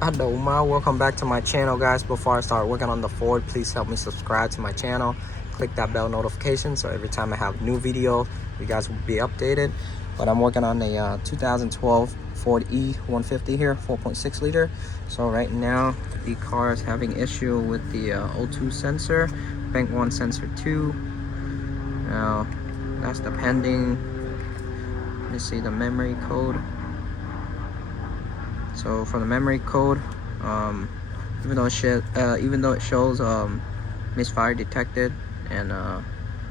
Adoma, welcome back to my channel, guys. Before I start working on the Ford, please help me subscribe to my channel. Click that bell notification so every time I have new video, you guys will be updated. But I'm working on a 2012 Ford E150 here, 4.6 liter. So right now the car is having issue with the O2 sensor, bank 1 sensor 2. Now that's the pending. Let me see the memory code. So for the memory code, even though it shows misfire detected and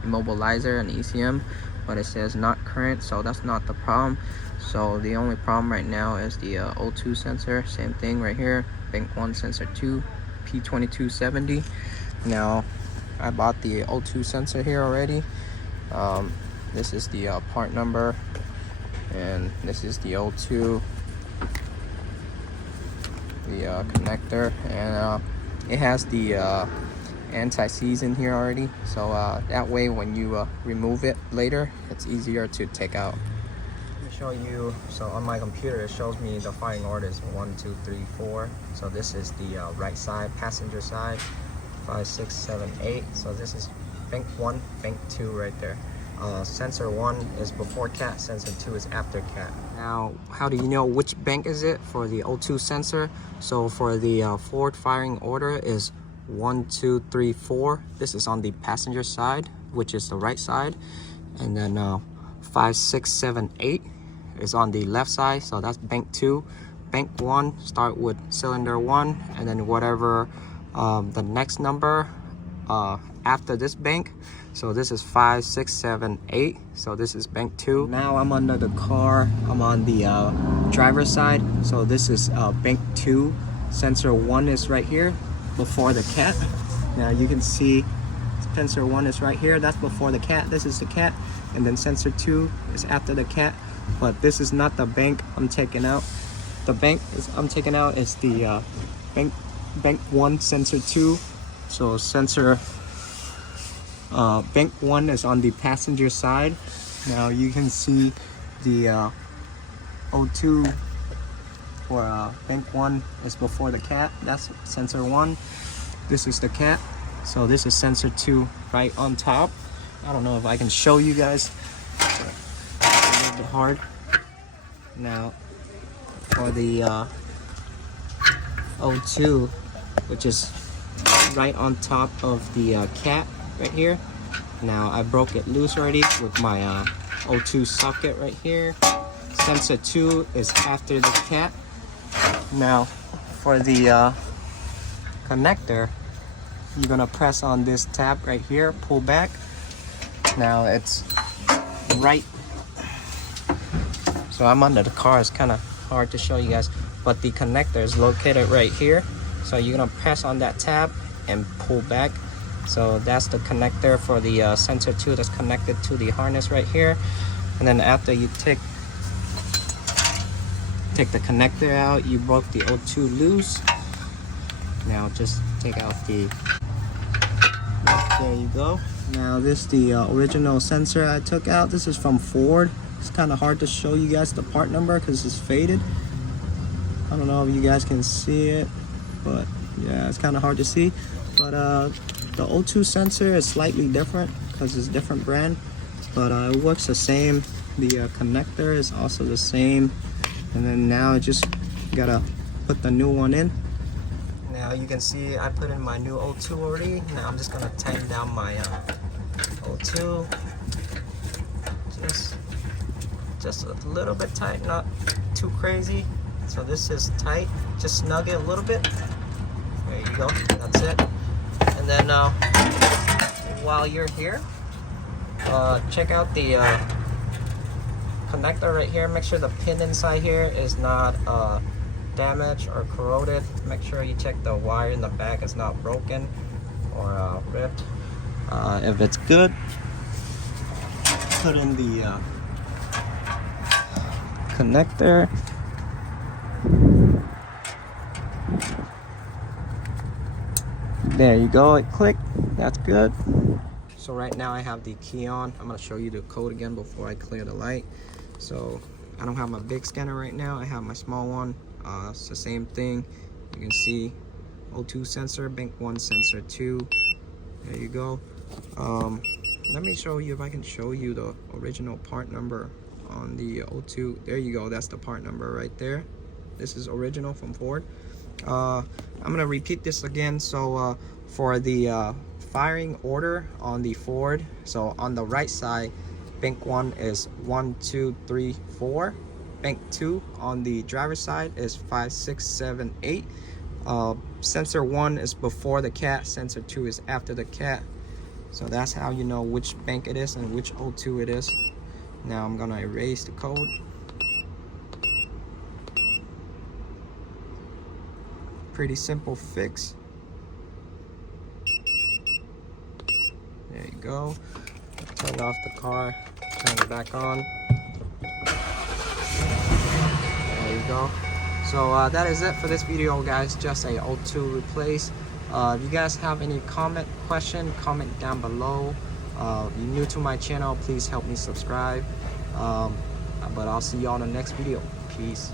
immobilizer and ECM, but it says not current, so that's not the problem. So the only problem right now is the O2 sensor. Same thing right here, bank 1 sensor 2, P2270. Now I bought the O2 sensor here already. This is the part number, and this is the O2, the connector, and it has the anti-seize in here already, so that way when you remove it later, it's easier to take out. Let me show you. So on my computer it shows me the firing order is 1 2 3 4. So this is the right side, passenger side, 5 6 7 8. So this is bank 1, bank 2 right there. Sensor 1 is before cat, sensor 2 is after cat. Now, how do you know which bank is it for the O2 sensor? So for the Ford firing order is 1 2 3 4. This is on the passenger side, which is the right side, and then 5 6 7 8 is on the left side, so that's bank 2. Bank 1 start with cylinder 1, and then whatever the next number after this bank. So this is 5 6 7 8. So this is bank 2. Now I'm under the car. I'm on the driver's side. So this is bank 2. Sensor 1 is right here before the cat. Now you can see sensor 1 is right here. That's before the cat. This is the cat, and then sensor 2 is after the cat. But this is not the bank I'm taking out. The bank I'm taking out is the bank 1 sensor 2. So sensor bank 1 is on the passenger side. Now you can see the O2 for bank 1 is before the cat. That's sensor 1. This is the cat. So this is sensor 2 right on top. I don't know if I can show you guys. It's a little bit hard. Now for the O2, which is right on top of the cat right here. Now I broke it loose already with my O2 socket right here. Sensor 2 is after the cat. Now for the connector, you're gonna press on this tab right here, pull back. Now it's right, so I'm under the car, it's kind of hard to show you guys, but the connector is located right here. So you're gonna press on that tab and pull back. So that's the connector for the sensor 2 that's connected to the harness right here. And then after you take the connector out, you broke the O2 loose. Now just take out the, there you go. Now this is the original sensor I took out. This is from Ford. It's kind of hard to show you guys the part number because it's faded. I don't know if you guys can see it, but yeah, it's kind of hard to see. But the O2 sensor is slightly different because it's a different brand, but it works the same. The connector is also the same, and then now just gotta put the new one in. Now you can see I put in my new O2 already. Now I'm just gonna tighten down my O2, just a little bit tight, not too crazy. So this is tight, just snug it a little bit. There you go, that's it. And then while you're here, check out the connector right here. Make sure the pin inside here is not damaged or corroded. Make sure you check the wire in the back is not broken or ripped. If it's good, put in the connector. There you go, it clicked. That's good. So right now I have the key on. I'm going to show you the code again before I clear the light. So I don't have my big scanner right now. I have my small one. It's the same thing. You can see O2 sensor, bank 1 sensor 2. There you go. Let me show you if I can show you the original part number on the O2. There you go, that's the part number right there. This is original from Ford. I'm gonna repeat this again. So for the firing order on the Ford, so on the right side, bank 1 is 1, 2, 3, 4. Bank 2 on the driver's side is 5, 6, 7, 8. Sensor 1 is before the cat, sensor 2 is after the cat. So that's how you know which bank it is and which O2 it is. Now I'm gonna erase the code. Pretty simple fix. There you go. Turn off the car, turn it back on. There you go. So that is it for this video, guys. Just a O2 replace. If you guys have any question, comment down below. If you're new to my channel, please help me subscribe. But I'll see you on the next video. Peace.